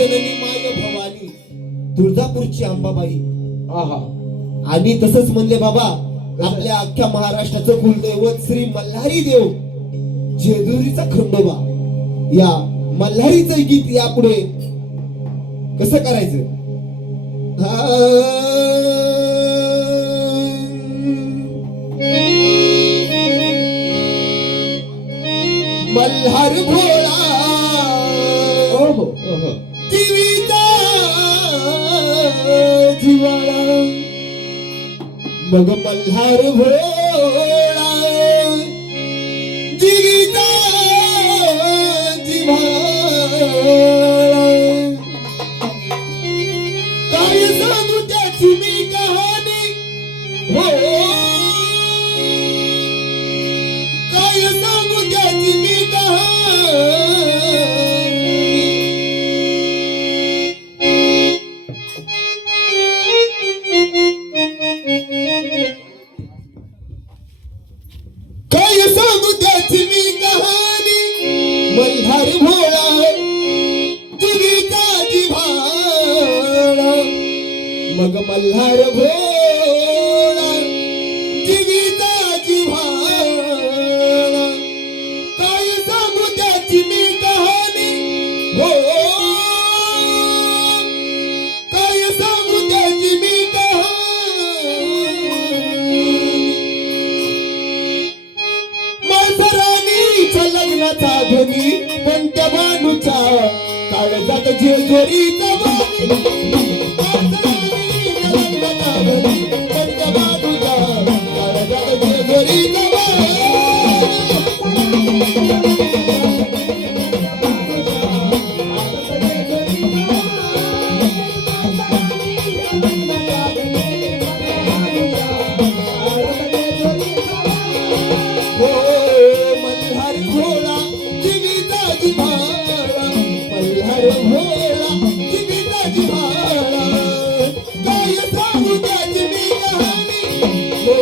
जननी माय भवानी तुळजापूरची अंबाबाई. आहा. आणि तसंच म्हणले बाबा आपल्या अख्ख्या महाराष्ट्राचं कुलदैवत श्री मल्हारी देव जेजुरीचा खंडोबा. या मल्हारीचं गीत यापुढे कसं करायचं? मल्हार भोळा ओहो जीविता जिवाळा मग मल्हार भोळा जीविता जिवाळा काय सांगू त्याची मी कहाणी हो काय सांगू त्याची मी कहाणी काय सांगू त्याची मी कहाणी मल्हार भोळा जीविता जिव्हाळा मग मल्हार भोळा जीविता जिव्हाळा काय सांगू त्याची मी कहाणी हो काय सांगू त्याची मी कहाणी माळसराणीच्या लग्नाचा ध्वनी कोणत्या बानूच्या काळजात जेजुरीचा वाणी. माळसराणीच्या लग्नाचा ध्वनी कोणत्या बानूच्या काळजात जेजुरीचा वाणी. हो मल्हार भोळा जीविता जिव्हाळा मल्हार भोळा जीविता जिव्हाळा काय सांगू त्याची मी कहाणी हो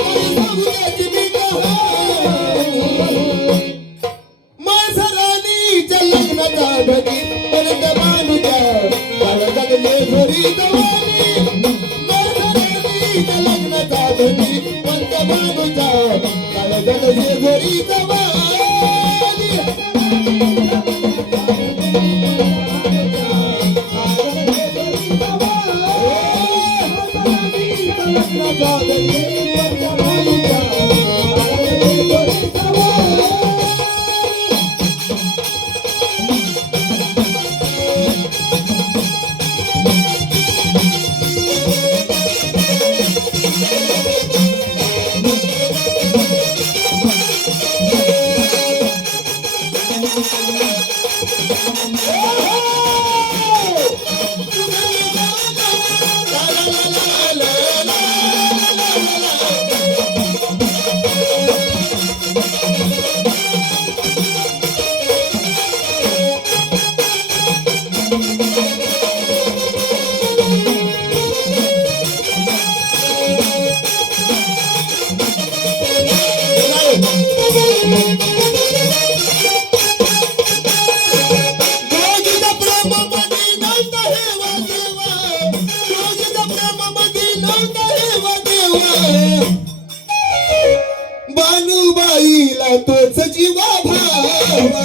काय सांगू त्याची मी कहाणी माळसराणीच्या लग्नाचा ध्वनी परत बानूच्या काळजात जेजुरीचा वाणी. माळसराणीच्या लग्नाचा ध्वनी परत बानूच्या काळजात जेजुरीचा वाणी. बानूबाईला तोच जीवा भावा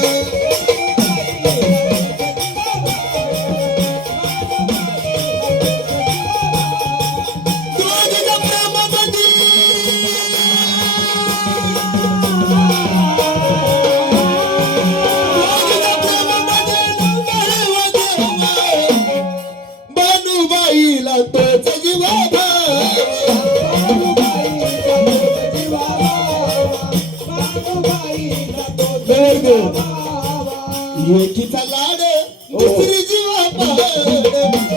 बानूबाईला तोच जीवा एकीचा लाड दुसरी जीवा पाड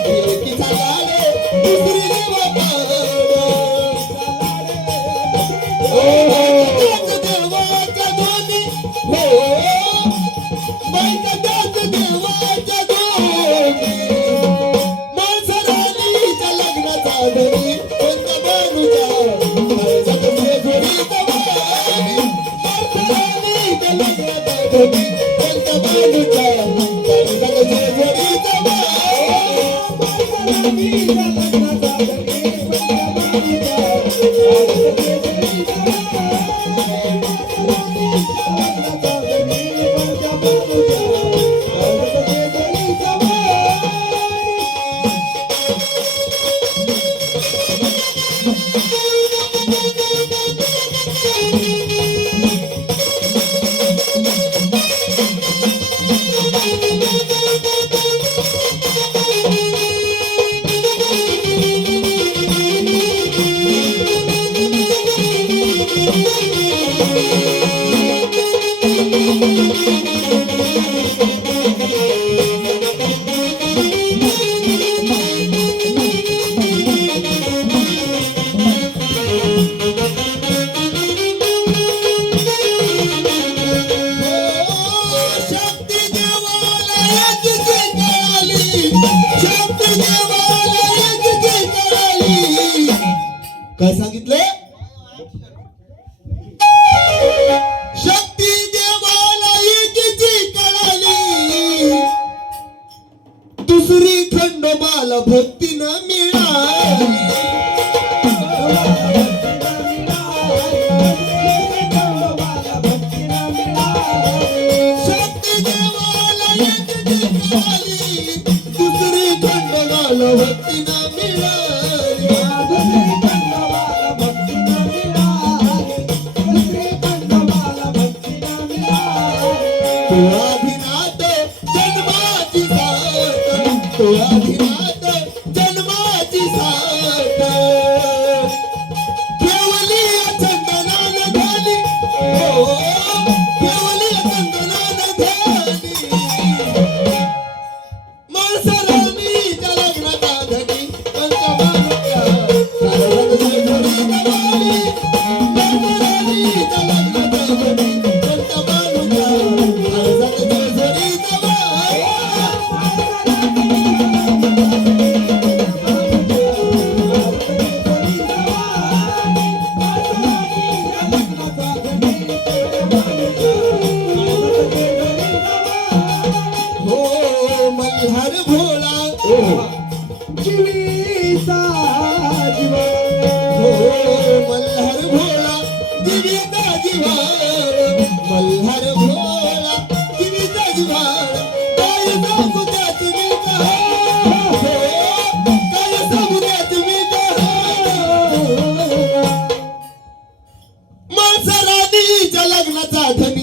एकीचा लाड दुसरी जीवा पाड देवाच्या दोन्ही हो बायकाच देवाच्या दोन्ही माळसराणीच्या लग्नाचा ध्वनी कोणत्या बानूच्या काळजात जेजुरीचा वाणी. माळसराणीच्या लग्नाचा ध्वनी कोणत्या बानूच्या काळजात जेजुरीचा खंडोबाला भक्तीनं मिळाली शक्ती देवाला एक जिंकली दुसरी खंडोबाला भक्तीनं मिळाली तो आदिनाथ जन्माची साथ तो आदिनाथ जन्माची साथ केवली चंदनान झाली हो केवली चंदनान झाली माणसाला मी लग्नाचा धनी पंचमानुच्या सारवत जोडी जमाली माणसाला मी लग्नाचा धनी पंचमानुच्या सारवत जोडी जमाली हो मल्हार भोळा जीवीचा जीवा हो मल्हार भोळा दिव्याचा जिव्हाळ मल्हार भोळा दिव्याचा जिव्हाळ काय सांगू त्या तुम्ही काय सांगू त्या तुम्ही माणसाला आधीच्या लग्नाचा धनी